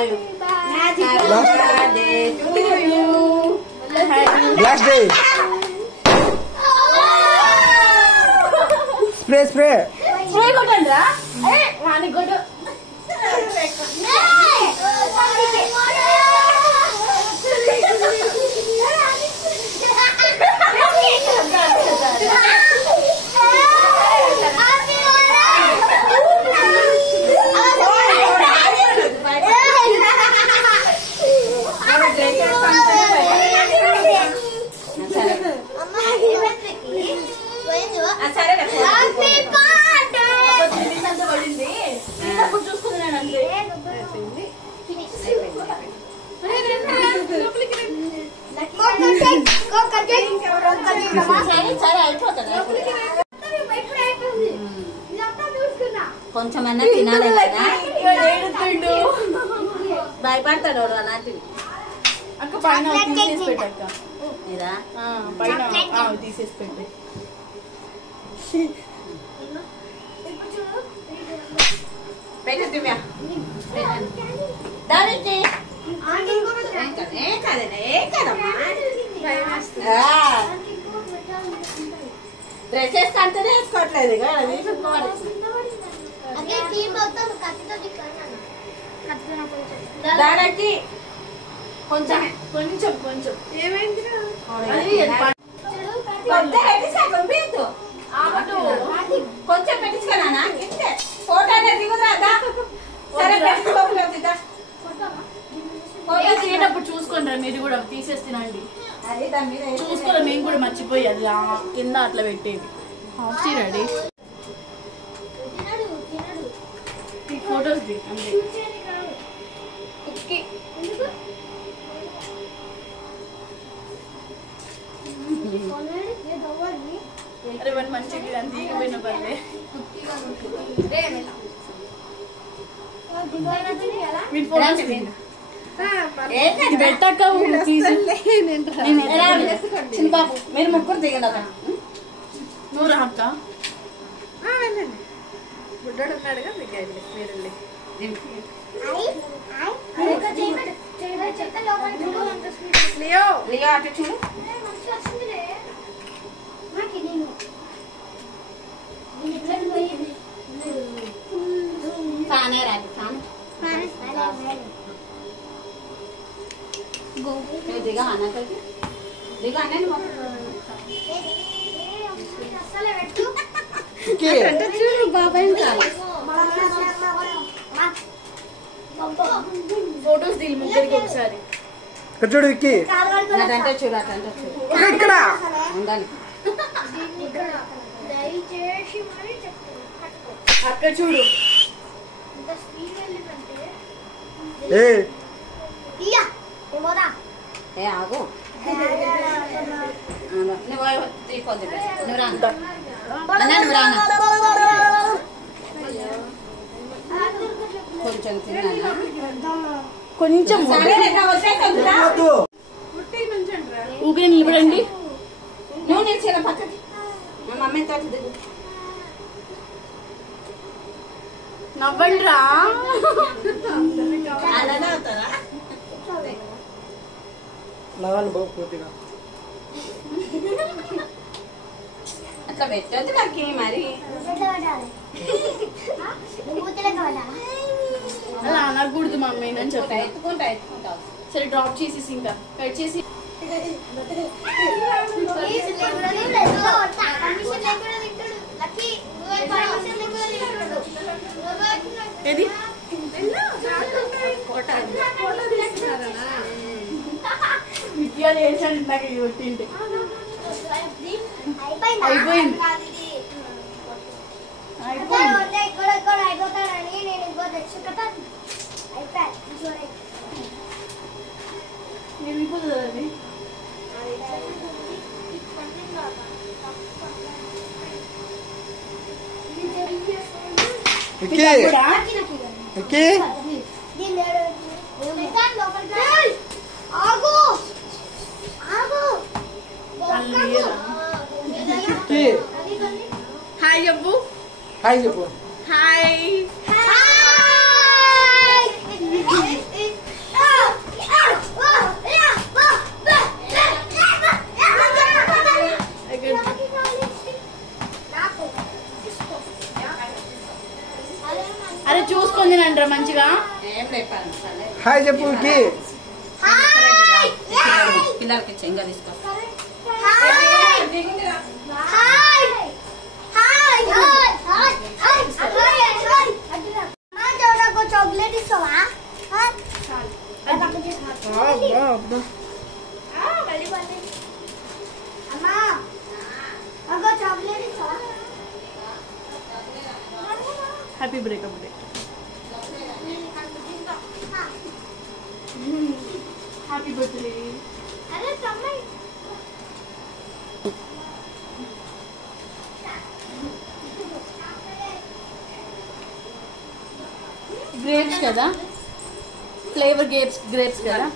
Last day. Spray, spray. Spray kotandra. Mani godu. కొంచెమన్నా తినాలి కదా భయపడతాడు అలాంటివి అక్క పైన తీసేసి పెట్టక్క ఇదా పైన తీసేసి పెట్టు పెట్టు డ్రెస్సెస్ కంటేనే వేసుకోవట్లేదు దానికి కొంచెం కొంచెం కొంచెం ఏమైంది కొంచెం పెట్టించుకున్నా ఇంతే ఫోటో దిగుదా సరే తినేటప్పుడు చూసుకోండి మీరు కూడా తీసేసి తినండి చూసుకోలే మేము కూడా మర్చిపోయి అది కింద అట్లా పెట్టేది హాఫ్ రెడీ ఫోటోస్ ది అంతే అరే వన్ మంచిగా అంత ఈగిపోయిన పర్లే పెట్టాక బాబు మీరు ముగ్గురు దిగండి అక్కడ నువ్వు రా అక్క బుడ్డోడు ఉన్నాడుగా మీరండి లియో అటు చూడు ఫ్యానే రాదు ఫ్యాన్ దిగా అన్నకి దిగా అన్న బాబాయ్ ఫోటోస్ దిల్ ముగ్గురికి ఒకసారి చూడు విక్కీ అటంటే చూడు అటంటే చూడు ఇక్కడ ఉండాలి అక్క చూడు ఏ ఆగు నువ్వు రాను కొంచెం తిన్నా కొంచెం ఊగే నిలబడండి నువ్వు నిలిచిన పక్కకి మా మమ్మీ తోటి దిగు నవ్వండి రా అలానే అవుతారా నవ్వాలి బాబు పూర్తిగా అట్లా పెట్టద్దు నాకు మరి అలా అనకూడదు మమ్మీ అని చెప్పా ఎత్తుకుంటా ఎత్తుకుంటా సరే డ్రాప్ చేసేసి ఇంకా కట్ చేసి ఏది విద్యాలు వేసాడు ఇందాక ఇది కొట్టింటే అయిపోయింది వెళ్ళిపోతుంది హాయ్ చెప్పు హాయ్ చెప్పు హాయ్ అరే చూసుకొని తినండి మంచిగా. ఏం లేపాను సరే. హాయ్ చెప్పు విక్కీ. పిల్లలకి చెంగా తీసుకో. చాక్లెట్ ఇస్తావా? అమ్మా చాక్లెట్ ఇస్తావా? Happy breakup day. Happy birthday. అరే తమ్ముడు గ్రేప్స్ కదా, ఫ్లేవర్ గ్రేప్స్ కదా.